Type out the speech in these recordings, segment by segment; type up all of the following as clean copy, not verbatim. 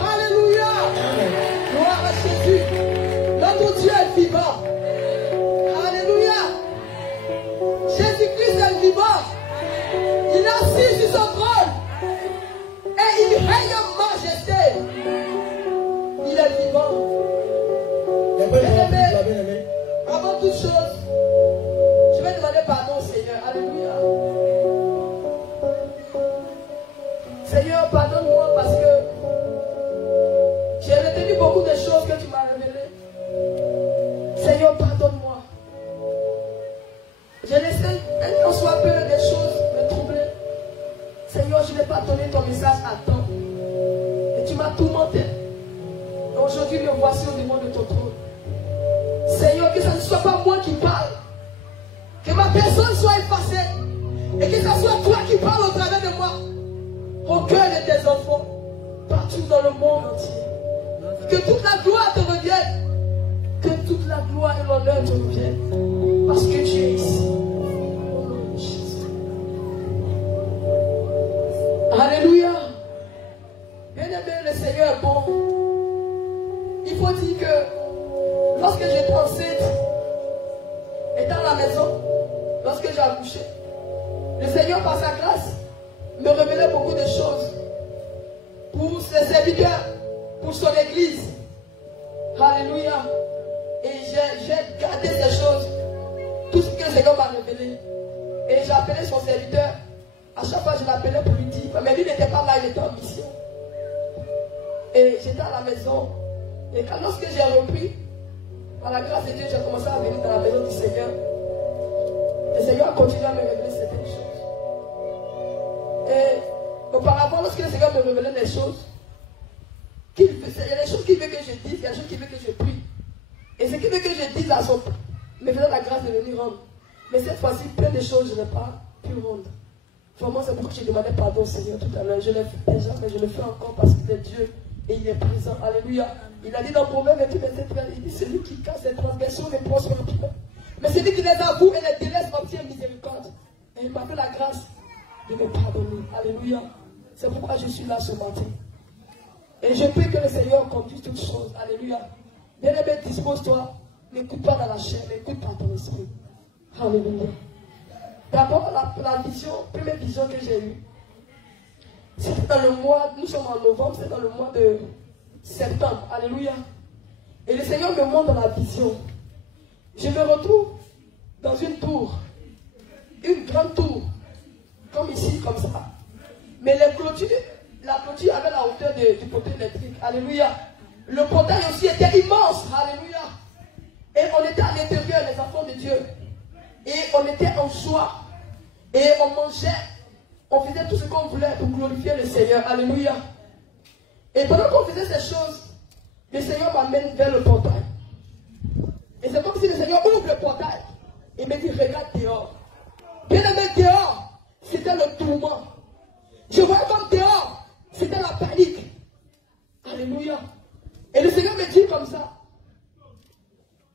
Alléluia. Gloire à Jésus. Notre Dieu est vivant. Alléluia. Jésus-Christ est vivant. Il est assis sur son trône. Et il règne en majesté. Il est vivant. Bien-aimé, avant toute chose, je vais demander pardon au Seigneur. Alléluia. Seigneur, pardonne-moi parce que j'ai retenu beaucoup de choses que tu m'as révélées. Seigneur, pardonne-moi. J'ai laissé un soit peu des choses me troubler. Seigneur, je n'ai pas donné ton message à temps. Et tu m'as tourmenté. Et aujourd'hui, me voici au devant de ton trône. Seigneur, que ce ne soit pas moi qui parle. Que ma personne soit effacée. Et que ce soit toi qui parles au travers de moi. Au cœur de tes enfants. Partout dans le monde entier. Que toute la gloire te revienne. Que toute la gloire et l'honneur te reviennent. Parce que tu es ici. Alléluia. Bien-aimé, le Seigneur est bon. Il faut dire que lorsque j'étais enceinte, étant à la maison, lorsque j'ai accouché, le Seigneur par sa grâce me révélait beaucoup de choses pour ses serviteurs, pour son église. Alléluia. Et j'ai gardé ces choses, tout ce que le Seigneur m'a révélé. Et j'ai appelé son serviteur. À chaque fois je l'appelais pour lui dire, mais lui n'était pas là, il était en mission. Et j'étais à la maison. Et quand lorsque j'ai repris, par la grâce de Dieu, j'ai commencé à venir dans la maison du Seigneur. Le Seigneur a continué à me révéler certaines choses. Et auparavant, lorsque le Seigneur me révélait des choses, il y a des choses qu'il veut que je dise, il y a des choses qu'il veut que je prie. Et ce qu'il veut que je dise à son temps, me faisait la grâce de venir rendre. Mais cette fois-ci, plein de choses, je n'ai pas pu rendre. Vraiment, c'est pourquoi je demandais pardon au Seigneur tout à l'heure. Je l'ai fait déjà, mais je le fais encore parce qu'il est Dieu et il est présent. Alléluia. Il a dit dans Proverbe 28, verset 13, il dit, celui qui casse ses transgressions les prospère rapidement. Mais celui qui les avoue et les délaisse obtient miséricorde. Et il m'a fait la grâce de me pardonner. Alléluia. C'est pourquoi je suis là ce matin. Et je prie que le Seigneur conduise toutes choses. Alléluia. Bien-aimé, dispose-toi. N'écoute pas dans la chair, mais écoute par ton esprit. Alléluia. D'abord, la vision, première vision que j'ai eue, c'était dans le mois, nous sommes en novembre, c'est dans le mois de septembre. Alléluia. Et le Seigneur me montre dans la vision. Je me retrouve dans une tour, une grande tour, comme ici, comme ça. Mais les clôtures, la clôture avait la hauteur du poteau électrique. Alléluia. Le portail aussi était immense. Alléluia. Et on était à l'intérieur, les enfants de Dieu. Et on était en joie. Et on mangeait. On faisait tout ce qu'on voulait pour glorifier le Seigneur. Alléluia. Et pendant qu'on faisait ces choses, le Seigneur m'amène vers le portail. Et c'est comme si le Seigneur ouvre le portail. Et me dit, regarde dehors. Bien aimé, dehors, c'était le tourment. Je voyais comme dehors, c'était la panique. Alléluia. Et le Seigneur me dit comme ça.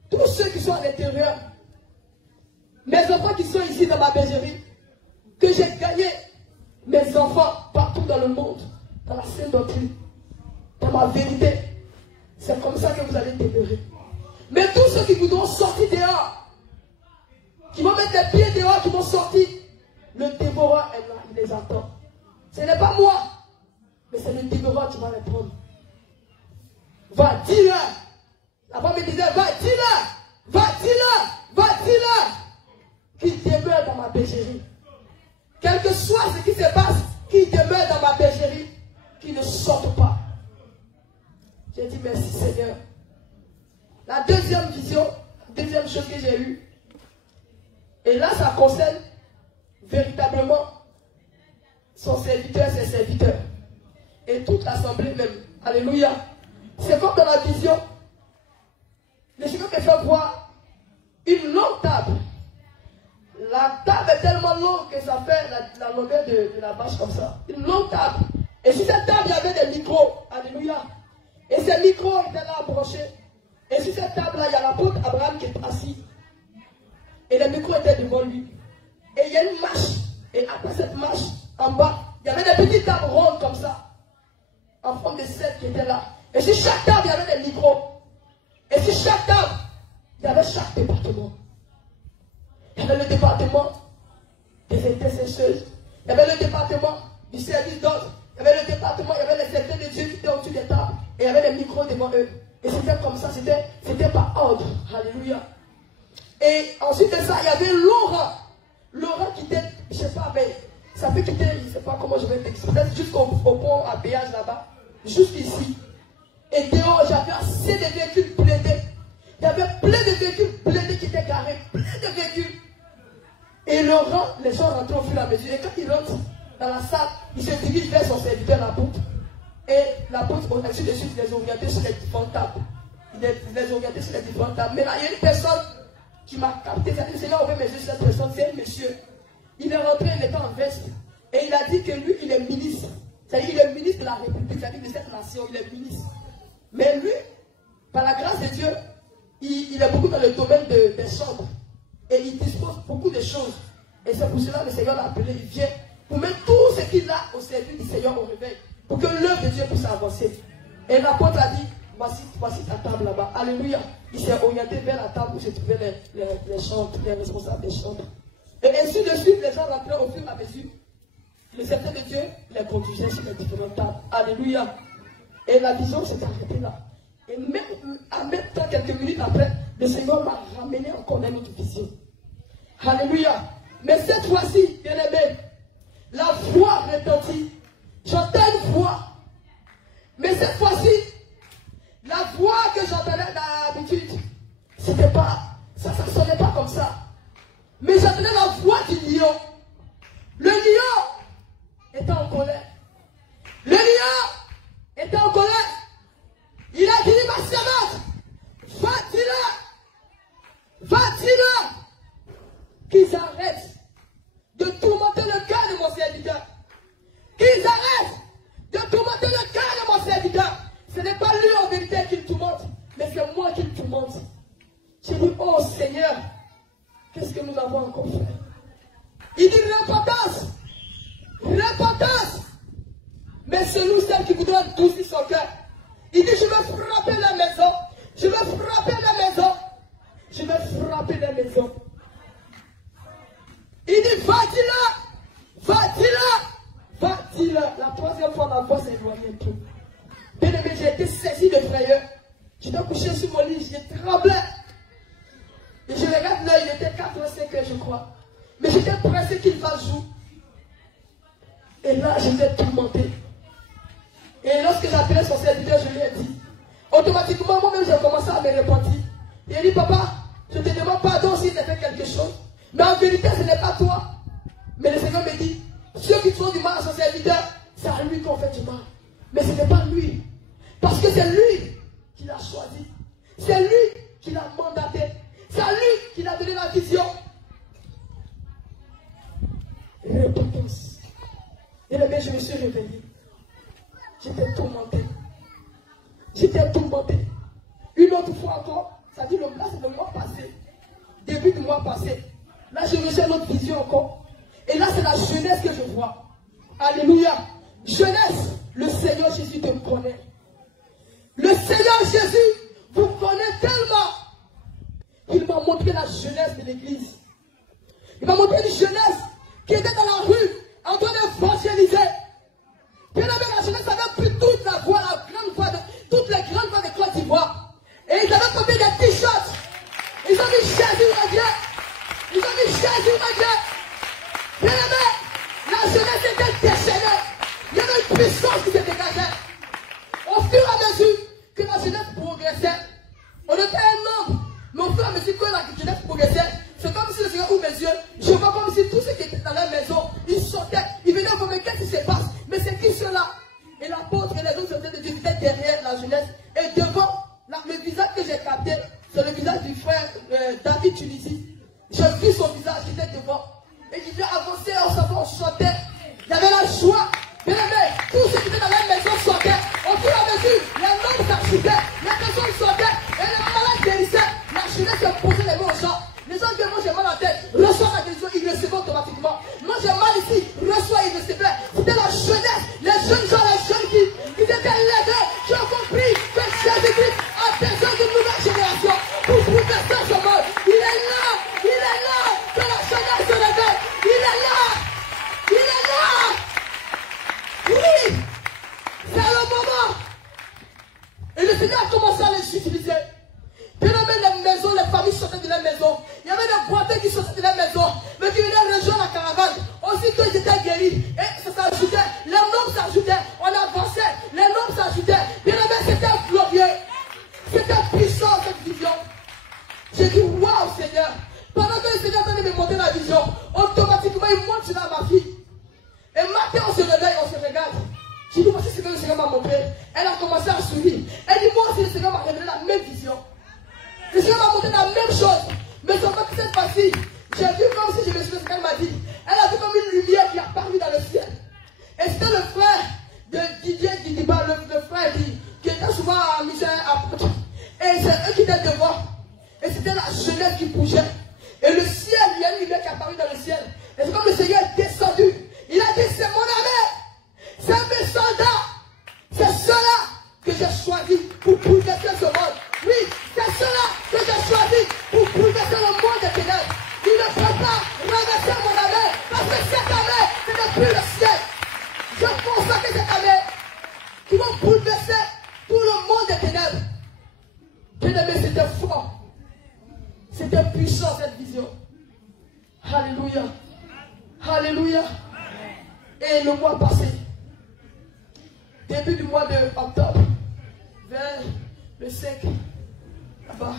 Tous ceux qui sont à l'intérieur, mes enfants qui sont ici dans ma bergerie, que j'ai gagné mes enfants partout dans le monde, dans la sainte doctrine, dans ma vérité, c'est comme ça que vous allez demeurer. Mais tous ceux qui voudront sortir dehors, qui vont mettre les pieds dehors, qui vont sortir, le dévoreur est là, il les attend. Ce n'est pas moi, mais c'est le dévoreur qui va les prendre. Va, dis-leur. La femme me disait, va, dis-leur. Va, dis-leur. Va, dis-leur. Qu'il demeure dans ma bergerie. Quel que soit ce qui se passe, qu'il demeure dans ma bergerie. qui ne sortent pas. J'ai dit merci Seigneur. La deuxième vision, la deuxième chose que j'ai eue, et là ça concerne véritablement son serviteur, ses serviteurs, et toute l'assemblée même. Alléluia. C'est comme dans la vision, le Seigneur me fait voir une longue table. La table est tellement longue que ça fait la longueur de la vache comme ça. Une longue table. Et sur cette table, il y avait des micros. Alléluia. Et ces micros étaient là branchés. Et sur cette table-là, il y a l'apôtre Abraham qui est assis. Et les micros étaient devant lui. Et il y a une marche. Et après cette marche, en bas, il y avait des petites tables rondes comme ça. En forme de cercle qui étaient là. Et sur chaque table, il y avait des micros. Et sur chaque table, il y avait chaque département. Il y avait le département des intercesseurs. Il y avait le département du service d'ordre. Il y avait le département, il y avait les serviteurs de Dieu qui étaient au-dessus des tables. Et il y avait les micros devant eux. Et c'était comme ça, c'était par ordre. Alléluia. Et ensuite de ça, il y avait Laurent. Laurent qui était, je ne sais pas, mais ça peut quitter, je ne sais pas comment je vais t'expliquer, jusqu'au pont à péage là-bas, jusqu'ici. Et dehors, j'avais assez de véhicules blindés. Il y avait plein de véhicules blindés qui étaient garés, plein de véhicules. Et Laurent, les gens rentraient au fur et à mesure. Et quand il rentre dans la salle, il se dirige vers son serviteur, l'apôtre. Et l'apôtre, ensuite de suite, il les orientait sur les différentes tables. Il les orientait sur les différentes tables. Mais là, il y a une personne qui m'a capté. C'est-à-dire, le Seigneur a ouvert mes yeux sur cette personne. C'est un monsieur. Il est rentré, il était en veste. Et il a dit que lui, il est ministre. C'est-à-dire, il est ministre de la République, c'est-à-dire de cette nation, il est ministre. Mais lui, par la grâce de Dieu, il est beaucoup dans le domaine des chambres. Et il dispose beaucoup de choses. Et c'est pour cela que le Seigneur l'a appelé. Il vient pour mettre tout ce qu'il a au service du Seigneur au réveil. Pour que l'œuvre de Dieu puisse avancer. Et l'apôtre a dit, voici ta table là-bas. Alléluia. Il s'est orienté vers la table où se trouvaient les chambres, les responsables des chambres. Et ainsi de suite, les gens rentraient au fur et à mesure. Le serviteur de Dieu les conduisait sur les différentes tables. Alléluia. Et la vision s'est arrêtée là. Et même temps, quelques minutes après, le Seigneur m'a ramené encore dans une autre vision. Alléluia. Mais cette fois-ci, bien aimé, la voix retentit. J'entends une voix. Mais cette fois-ci, la voix que j'entendais d'habitude, c'était pas, ça ne sonnait pas comme ça. Mais j'entendais la voix du lion. Le lion était en colère. Le lion était en colère. Il a dit, ma servante, va-t-il qu'ils arrêtent de tourmenter le cœur de mon serviteur. Qu'ils arrêtent de tourmenter le cœur de mon serviteur. Ce n'est pas lui en vérité qui le tourmente, mais c'est moi qui le tourmente. J'ai dit, oh Seigneur, qu'est-ce que nous avons encore fait? Il dit repentance. Repentance. Mais c'est nous celle qui voudra adoucir son cœur. Il dit, je vais frapper la maison. Je vais frapper la maison. Je vais frapper la maison. Il dit, va-t-il là? Va-t-il là? Va-t-il là? La troisième fois, ma voix s'est éloignée un peu. Bien aimé, j'ai été saisi de frayeur. J'étais couché sur mon lit, j'ai tremblé. Et je regarde là, il était 4 ou 5 heures, je crois. Mais j'étais pressé qu'il fasse jour. Et là, j'étais tourmenté. Et lorsque j'appelais son serviteur, je lui ai dit, automatiquement, moi-même, j'ai commencé à me repentir. Il a dit, papa, je te demande pardon s'il a fait quelque chose. Mais en vérité, ce n'est pas toi. Mais le Seigneur me dit, ceux qui font du mal à son serviteur, c'est à lui qu'on fait du mal. Mais ce n'est pas lui. Parce que c'est lui qui l'a choisi. C'est lui qui l'a mandaté. C'est à lui qui l'a donné la vision. Repentance. Et le bien, je me suis réveillé. J'étais tourmenté. J'étais tourmenté. Une autre fois encore, ça dit, là c'est le mois passé. Début du mois passé. Là, je me suis une autre vision encore. Et là, c'est la jeunesse que je vois. Alléluia. Jeunesse, le Seigneur Jésus te connaît. Le Seigneur Jésus vous connaît tellement qu'il m'a montré la jeunesse de l'église. Il m'a montré une jeunesse qui était dans la rue en train d'évangéliser. Puis là, la jeunesse avait pris toute la voie, toutes les grandes voies de Côte d'Ivoire. Et ils avaient porté des t-shirts. Ils ont mis Jésus à Dieu. Ils ont mis Jésus à Dieu. Bien aimé, la jeunesse était déchaînée. Il y avait une puissance qui se dégageait. au fur et à mesure que la jeunesse progressait, on était un homme, mais au fur et à mesure que la jeunesse progressait, c'est comme si le Seigneur ouvre mes yeux, je vois comme si tous ceux qui étaient dans la maison, ils sortaient, ils venaient voir, mais qu'est-ce qui se passe? Mais c'est qui ceux-là? Et l'apôtre et les autres étaient derrière la jeunesse, et devant le visage que j'ai capté, c'est le visage du frère David Tunisie. J'ai vu son visage qui était devant. Et il devait avancer, on chantait. Il y avait la joie. Bien aimé, tous ceux qui étaient dans la maison sortaient. Au fur et à mesure, les hommes s'ajoutaient, les personnes sortaient, et les malades guérissaient. La jeunesse se posait les mots aux gens. Les gens disent, moi j'ai mal à la tête, reçois la guérison, ils recevaient automatiquement. Moi j'ai mal ici, reçois, ils recevaient. C'était la jeunesse, les jeunes gens, les jeunes filles, qui étaient les qui ont compris que Jésus-Christ a besoin d'une nouvelle génération pour bouleverser ce monde. Il est là, que la jeunesse se réveille. Il est là. Oui, c'est le moment. Et le Seigneur a commencé à les utiliser. Bien aimé, les maisons, les familles sortaient de la maison. Il y avait des boiteux qui sortaient de la maison, mais qui venaient rejoindre la caravane. Aussitôt ils étaient guéris. Et ça s'ajoutait, les noms s'ajoutaient. On avançait, les noms s'ajoutaient. Bien aimé, c'était glorieux. C'était puissant cette vision. J'ai dit, waouh Seigneur. Pendant que le Seigneur est en train de me montrer la vision, automatiquement il monte sur ma fille. Et matin on se réveille, on se regarde. J'ai dit, voici ce que le Seigneur m'a montré. Elle a commencé à sourire. Elle dit, moi aussi le Seigneur m'a révélé la même vision. Le Seigneur m'a montré la même chose. Mais seulement que cette fois-ci, j'ai vu comme si je me suis dit, qu'elle m'a dit. Elle a vu comme une lumière qui a apparue dans le ciel. Et c'était le frère de Didier Didiba, le frère qui était souvent amusé à apôtre. Et c'est eux qui étaient devant. Et c'était la jeunesse qui bougeait. Et le ciel, il y a une lumière qui est apparue dans le ciel. Et c'est comme le Seigneur est descendu. Il a dit, c'est mon ami. C'est mes soldats. C'est ceux-là que j'ai choisi pour bouleverser ce monde. Oui, c'est ceux-là que j'ai choisi pour bouleverser le monde des ténèbres. Il ne peut pas renverser mon ami. Parce que cette année, ce n'est plus le ciel. Je consacre cette année qui vont bouleverser tout le monde des ténèbres. Bien-aimé, c'était fort. C'était puissant cette vision. Alléluia. Alléluia. Et le mois passé, début du mois d'octobre, vers le 5, là-bas,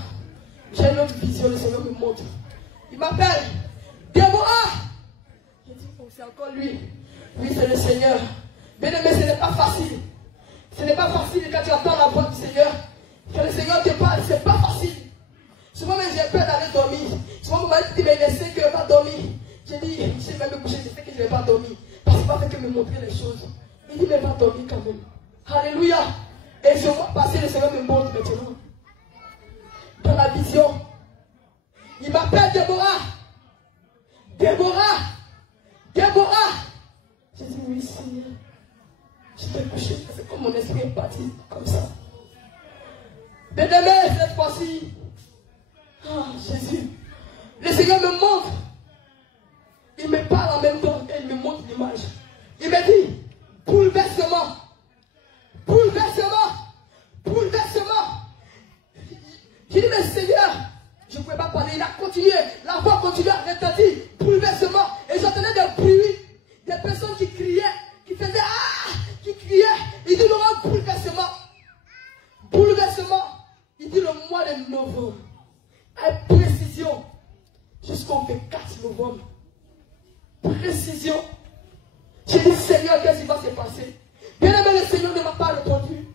j'ai une autre vision, le Seigneur me montre. Il m'appelle, Déborah. J'ai dit, oh, c'est encore lui. Oui, c'est le Seigneur. Bien aimé, ce n'est pas facile. Ce n'est pas facile quand tu entends la voix du Seigneur. Quand le Seigneur te parle, ce n'est pas facile. Souvent, j'ai peur d'aller dormir. Souvent, mon mari dit, mais je sais que je ne vais pas dormir. J'ai dit, je sais même me coucher, je sais que je ne vais pas dormir. Parce que c'est pas fait que me montrer les choses. Il dit, mais va dormir quand même. Alléluia. Et ce mois passé, le Seigneur me montre maintenant. Dans la vision, il m'appelle Déborah. Déborah. Déborah. J'ai dit, oui, Seigneur. Je vais coucher. C'est comme mon esprit est parti, comme ça. Bien-aimé, cette fois-ci, ah, Jésus, le Seigneur me montre. Il me parle en même temps et il me montre l'image. Il me dit, bouleversement, bouleversement, bouleversement. J'ai dit, mais Seigneur, je ne pouvais pas parler. Il a continué, la voix continue à retentir, bouleversement. Et j'entendais des bruits, des personnes qui criaient, qui faisaient ah, qui criaient. Il dit, il y aura un bouleversement. Bouleversement. Il dit le mois de novembre. Avec précision. Jusqu'au 24 novembre. Précision. J'ai dit, Seigneur, qu'est-ce qui va se passer? Bien aimé, le Seigneur ne m'a pas répondu.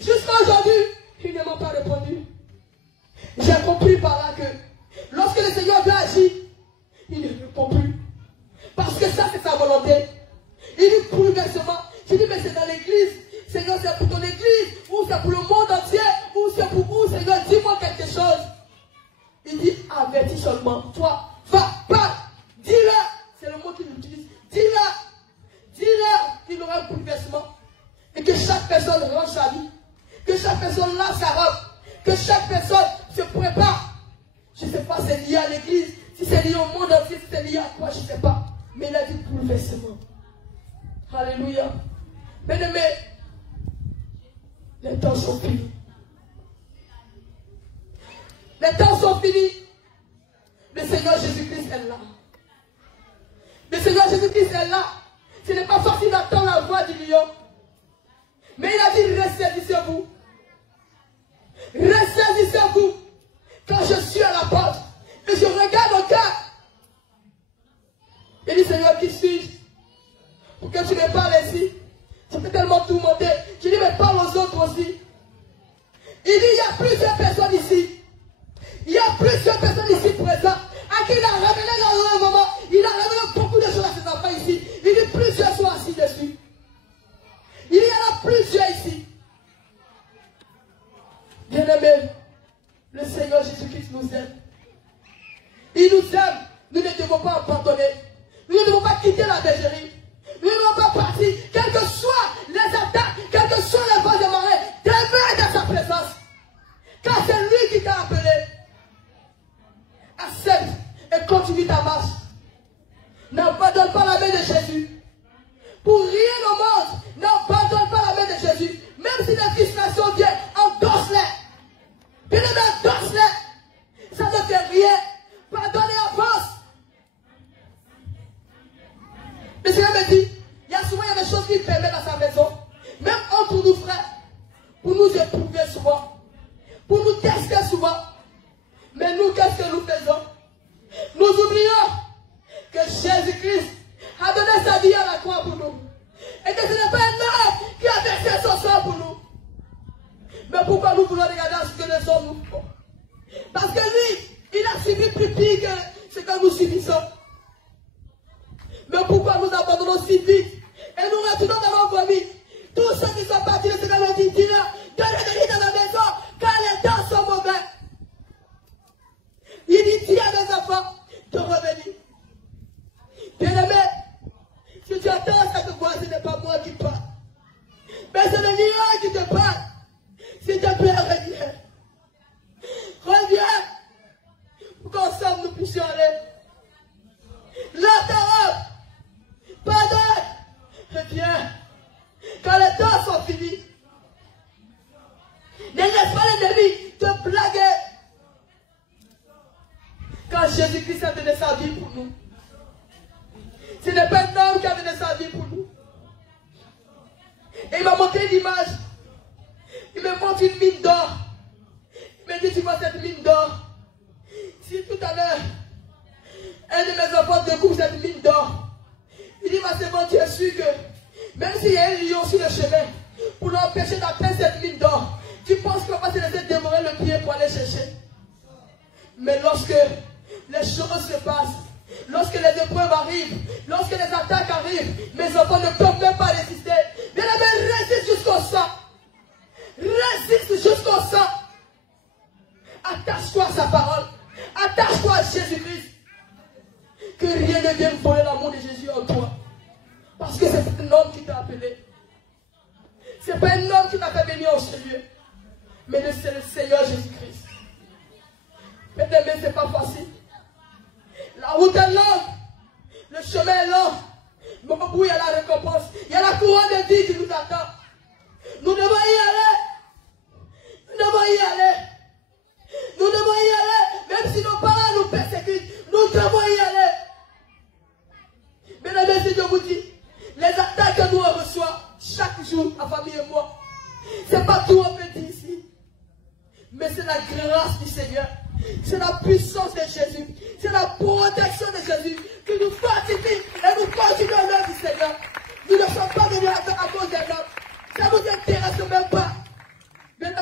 Jusqu'à aujourd'hui, il ne m'a pas répondu. J'ai compris par là que lorsque le Seigneur veut agir, il ne répond plus. Parce que ça, c'est sa volonté. Il dit bouleversement. J'ai dit, mais c'est dans l'église. Seigneur, c'est pour ton église, ou c'est pour le monde entier, ou c'est pour vous, Seigneur, dis-moi quelque chose. Il dit, avertis seulement. Toi, va, pas, dis-le. C'est le mot qu'il utilise. Dis-le. Dis-le qu'il aura un bouleversement. Et que chaque personne range sa vie. Que chaque personne lance sa robe. Que chaque personne se prépare. Je ne sais pas si c'est lié à l'église, si c'est lié au monde entier, si c'est lié à quoi, je ne sais pas. Mais il a dit bouleversement. Alléluia. Bien-aimé, les temps sont finis. Les temps sont finis. Le Seigneur Jésus-Christ est là. Le Seigneur Jésus-Christ est là. Ce n'est pas facile d'entendre la voix du lion. Mais il a dit, restez ressaisissez-vous. Ressaisissez-vous. Quand je suis à la porte, et je regarde au cœur. Il dit, Seigneur, qui suis-je? Pour que tu me parles ici. Ça fait tellement tourmenter. Je dis, mais parle aux autres aussi. Il dit, il y a plusieurs personnes ici. Il y a plusieurs personnes ici présentes à qui il a ramené dans un moment. Il a ramené beaucoup de choses à ses enfants ici. Il dit, plusieurs sont assis dessus. Il y en a plusieurs ici. Bien-aimés, le Seigneur Jésus-Christ nous aime. Il nous aime. Nous ne devons pas abandonner. Nous ne devons pas quitter la bergerie. Nous ne devons pas partir. Quelles que soient les attaques, quelles que soient les vents de marée, demeure dans sa présence. Car c'est lui qui t'a appelé. Accepte et continue ta marche. N'abandonne pas la main de Jésus. Pour rien au monde, n'abandonne pas la main de Jésus. Même si les frustrations viennent, endosse-les. Bien-aimé, endosse-les. Ça ne fait rien. Pardonnez avance. Le Seigneur me dit, il y a souvent des choses qu'il permet dans sa maison. Même entre nous frères. Pour nous éprouver souvent. Pour nous tester souvent. Mais nous, qu'est-ce que nous faisons? Nous oublions que Jésus-Christ a donné sa vie à la croix pour nous. Et que ce n'est pas un homme qui a versé son sang pour nous. Mais pourquoi nous voulons regarder à ce que les hommes nous font? Parce que lui, il a subi plus pire que ce que nous subissons. Mais pourquoi nous abandonnons si vite? Et nous retournons dans nos familles. Tous ceux qui sont partis, le Seigneur nous dit, dis-leur de revenir dans la maison, car les temps sont mauvais. Il dit, dis à mes enfants de revenir. Bien-aimé, si tu attends cette voix, ce n'est pas moi qui parle. Mais c'est le lion qui te parle. S'il te plaît, reviens. Reviens. Pour qu'ensemble nous puissions aller. L'interroge. Pardonne. Reviens. Quand les temps sont finis. Ne laisse pas l'ennemi te blaguer. Quand Jésus-Christ a donné sa vie pour nous. Ce n'est pas un homme qui a donné sa vie pour nous. Et il m'a montré une image. Il me montre une mine d'or. Il me dit, tu vois cette mine d'or. Si tout à l'heure, un de mes enfants découvre cette mine d'or, il dit, ma sœur, tu es sûr que même s'il y a un lion sur le chemin, pour l'empêcher d'atteindre cette mine d'or, tu penses qu'on va se laisser dévorer le pied pour aller chercher. Mais lorsque les choses se passent, lorsque les épreuves arrivent, lorsque les attaques arrivent, mes enfants ne peuvent même pas résister. Bien-aimé, résiste jusqu'au sang. Résiste jusqu'au sang. Attache-toi à sa parole. Attache-toi à Jésus-Christ. Que rien ne vienne voler l'amour de Jésus en toi. Parce que c'est un homme qui t'a appelé. Ce n'est pas un homme qui t'a fait venir au Seigneur. Mais c'est le Seigneur Jésus-Christ. Bien-aimé, ce n'est pas facile. La route est longue. Le chemin est long. Mais au bout, il y a la récompense. Il y a la couronne de vie qui nous attend. Nous devons y aller. Nous devons y aller. Nous devons y aller. Même si nos parents nous persécutent, nous devons y aller. Mesdames et messieurs, je vous dis, les attaques que nous reçoivons chaque jour, la famille et moi, ce n'est pas tout on peut dire ici. Mais c'est la grâce du Seigneur. C'est la puissance de Jésus. C'est la protection de Jésus qui nous fortifie et nous continue au nom du Seigneur. Nous ne sommes pas venus à cause d'un homme. Ça ne nous intéresse même pas. Mais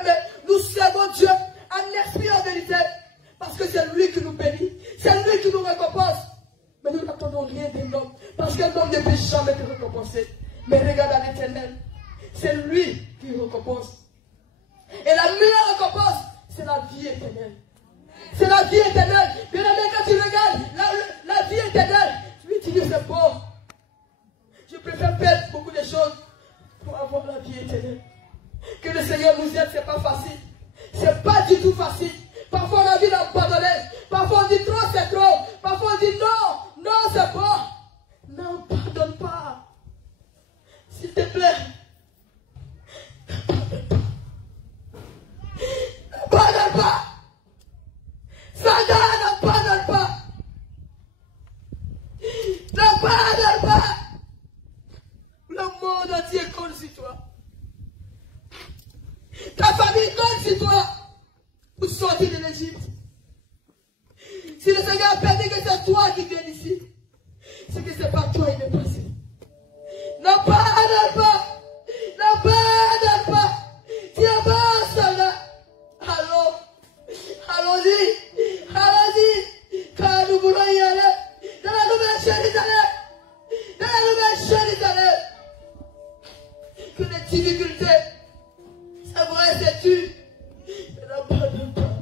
nous servons Dieu en esprit et en vérité. Parce que c'est lui qui nous bénit. C'est lui qui nous récompense. Mais nous n'attendons rien d'un homme. Parce qu'un homme ne peut jamais te récompenser. Mais regarde à l'Éternel. C'est lui qui récompense. Et la meilleure récompense, c'est la vie éternelle. C'est la vie éternelle. Bien aimé, quand tu regardes la vie éternelle, tu lui dis, c'est bon. Je préfère perdre beaucoup de choses pour avoir la vie éternelle. Que le Seigneur nous aide, c'est pas facile. C'est pas du tout facile. Parfois on a envie d'abandonner. Parfois on dit trop, c'est trop. Parfois on dit non, non, c'est bon. Non, pardonne pas. S'il te plaît. Ne pardonne pas. Satan, ne pardonne pas. Ne pardonne pas. Le monde entier compte sur toi. qui compte sur toi pour sortir de l'Égypte. Si le Seigneur a permis que c'est toi qui viens ici, c'est que c'est pas toi il est passé. Ne pardonne pas. Ne pardonne pas. Tu es mort cela. Allons-y. Allons-y. Car nous voulons y aller. Dans la nouvelle Jérusalem. Dans la nouvelle Jérusalem. Que les difficultés, c'est vrai, c'est tu. Mais ne pardonne pas.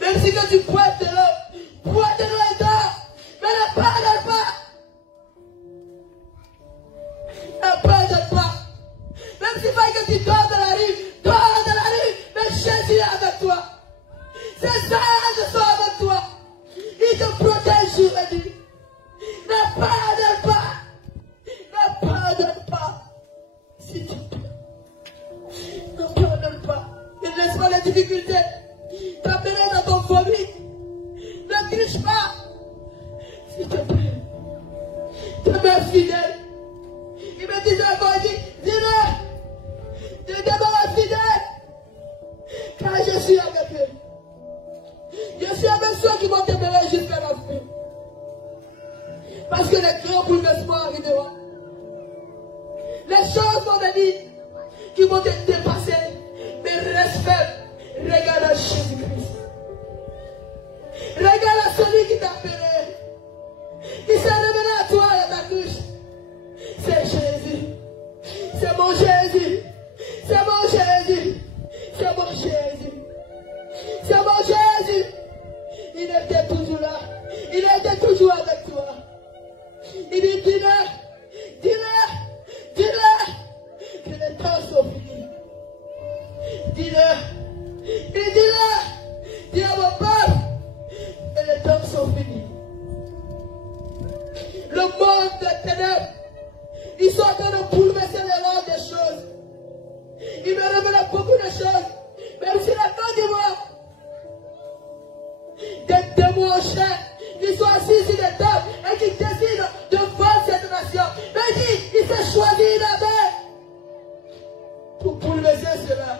Même si que tu bois de l'eau et d'or, mais ne pardonne pas. Ne pardonne pas. Même s'il faut que tu dors dans la rue, mais Jésus est avec toi. Ses anges sont avec toi. Il te protège jour et nuit. Ne pardonne pas. Ne pardonne pas. S'il te plaît. Ne pardonne pas. Ne laisse pas les difficultés t'amener dans ton folie. Ne triche pas. S'il te plaît. Demeure fidèle. Il me disait encore, dis-le. Je demeure fidèle. Car je suis avec eux. Je suis avec ceux qui vont demeurer jusqu'à la fin. Parce que les grands bouleversements arriveront. Les choses vont venir qui vont te dépasser. Mais reste ferme. Regarde à Jésus-Christ. Regarde à celui qui t'a appelé. Qui s'est revenu à toi à ta couche. C'est Jésus. C'est mon Jésus. C'est mon Jésus. C'est mon Jésus. C'est mon Jésus. Il était toujours là. Il était toujours avec toi. Il dit, dis-le, que les temps sont finis. Dis-le, dis à mon peuple, que les temps sont finis. Le monde des ténèbres, ils sont en train de bouleverser les lois des choses. Il me révèle beaucoup de choses, même si la fin du mois, des démons chers qui sont assis sur les tables et qui décident de vendre cette nation. Mais il s'est choisi la main pour bouleverser cela.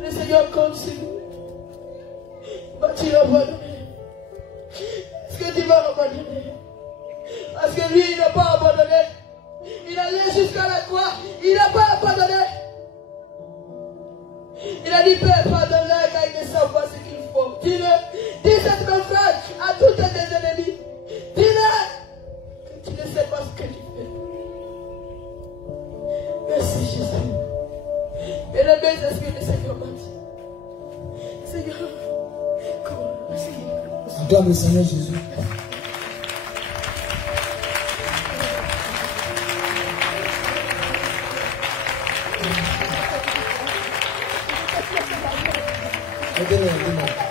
Le Seigneur compte sur nous. Vas-tu l'abandonner? Est-ce que tu vas l'abandonner? Parce que lui, il n'a pas abandonné. Il allait jusqu'à la croix. Il n'a pas abandonné. Il a dit, Père, pardonne-leur car ils ne savent pas ce qu'il faut. Dis-le. Dis cette même phrase à tous tes ennemis. Dis-le que tu ne sais pas ce que tu fais. Merci Jésus. Et le bien, c'est ce que le Seigneur m'a dit. Seigneur, comment? Merci. Acclame le Seigneur Jésus. Aidez-le.